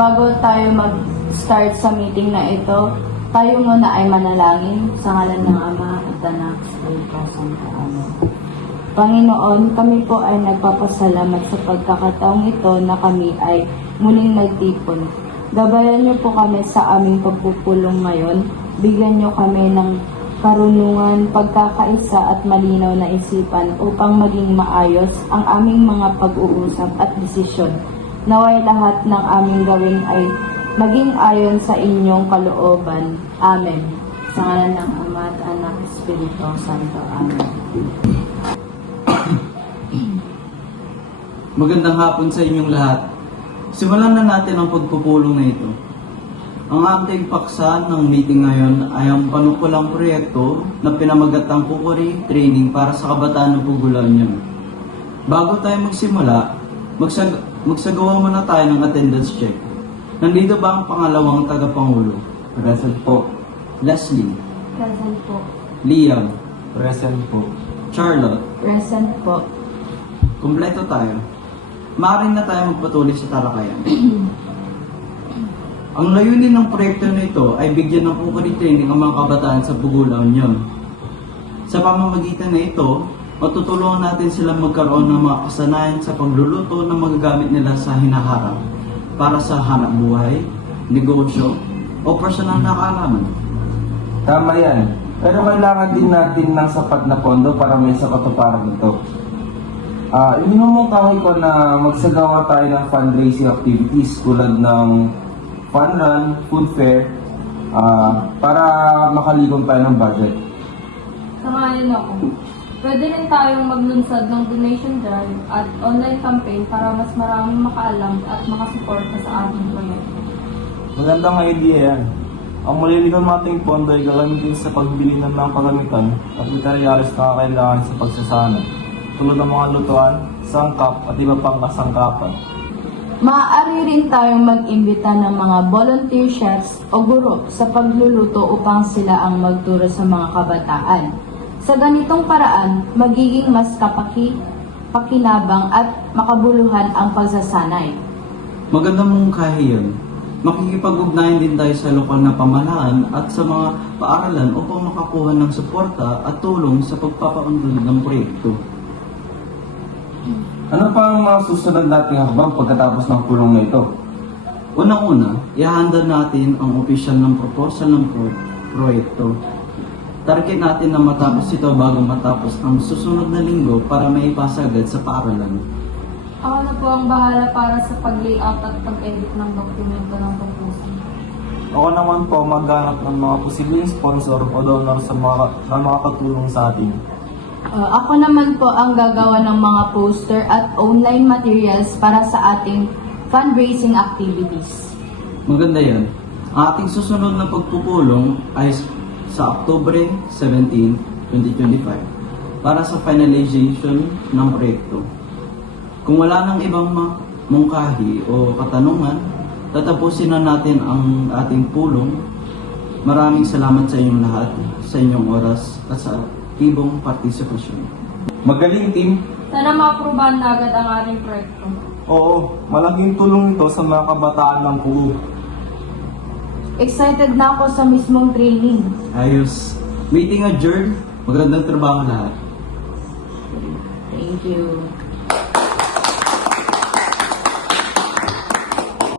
Bago tayo mag-start sa meeting na ito, tayo muna ay manalangin sa ngalan ng Ama at Anak at Espiritu Santo. Amen. Panginoon, kami po ay nagpapasalamat sa pagkakataong ito na kami ay muling nagtipon. Gabayan niyo po kami sa aming pagpupulong ngayon. Bigyan niyo kami ng karunungan, pagkakaisa at malinaw na isipan upang maging maayos ang aming mga pag-uusap at desisyon. Naway lahat ng aming gawin ay maging ayon sa inyong kalooban. Amen. Sa ngalan ng Ama at Anak at Espiritu Santo. Amen. Magandang hapon sa inyong lahat. Simulan na natin ang pagpupulong na ito. Ang ating paksa ng meeting ngayon ay ang panukulang proyekto na pinamagatang Kukuri Training para sa kabataan ng Pugulan Union. Bago tayo magsimula, magsagawa muna tayo ng attendance check. Nandito ba ang pangalawang tagapangulo? Present po. Leslie, Present po. Liam, Present po. Charlotte. Present po. Kumpleto tayo. Maaari na tayo magpatuloy sa talakayan. Ang layunin ng proyekto na ito ay bigyan ng Kukuri Training ang mga kabataan sa Pugulan Union. Sa pamamagitan na ito, matutulungan natin sila magkaroon ng mga kasanayan sa pagluluto na magagamit nila sa hinaharap para sa hanap buhay, negosyo, o personal na kaalaman. Tama yan. Pero kailangan din natin ng sapat na pondo para may sa katuparan ito. Inimumungkahi ko na magsagawa tayo ng fundraising activities tulad ng fun run, food fair, para makaligong tayo ng budget. Samahan ako. Pwede rin tayong maglunsad ng donation drive at online campaign para mas maraming makaalam at makasuporta sa ating proyekto. Magandang idea yan. Ang maliligaw nating pondo ay gagamitin sa pagbili ng mga kagamitan at materyales na kailangan sa pagsasana, tulad ng mga lutuan, sangkap at iba pang kasangkapan. Maaari rin tayong mag-imbita ng mga volunteer chefs o guro sa pagluluto upang sila ang magturo sa mga kabataan. Sa ganitong paraan, magiging mas pakinabang at makabuluhan ang pagsasanay. Magandang mungkahi yun. Makikipag-ugnayan din tayo sa lokal na pamahalaan at sa mga paaralan upang makakuha ng suporta at tulong sa pagpapaunlad ng proyekto. Ano pa ang mga susunod nating hakbang pagkatapos ng pulong na ito? Unang-una, ihahanda natin ang opisyal ng proposal ng proyekto. Target natin na matapos ito bago matapos ang susunod na linggo para may ipasagad sa paaralan. Ako na po ang bahala para sa pag-layout at pag-edit ng dokumento ng proposal. Ako naman po maghanap ng mga posibleng sponsor o donor na makakatulong sa atin. Ako naman po ang gagawa ng mga poster at online materials para sa ating fundraising activities. Maganda yan. Ang ating susunod na pagpupulong ay sa Oktubre 17, 2025 para sa finalization ng proyekto. Kung wala nang ibang mungkahi o katanungan, tatapusin na natin ang ating pulong. Maraming salamat sa inyong lahat, sa inyong oras at sa aktibong partisipasyon. Magaling, team! Sana maaprubahan na agad ang ating proyekto. Oo, malaking tulong ito sa mga kabataan ng Pugu. Excited na ako sa mismong training. Ayos. Meeting adjourned. Magandang trabaho lahat. Thank you.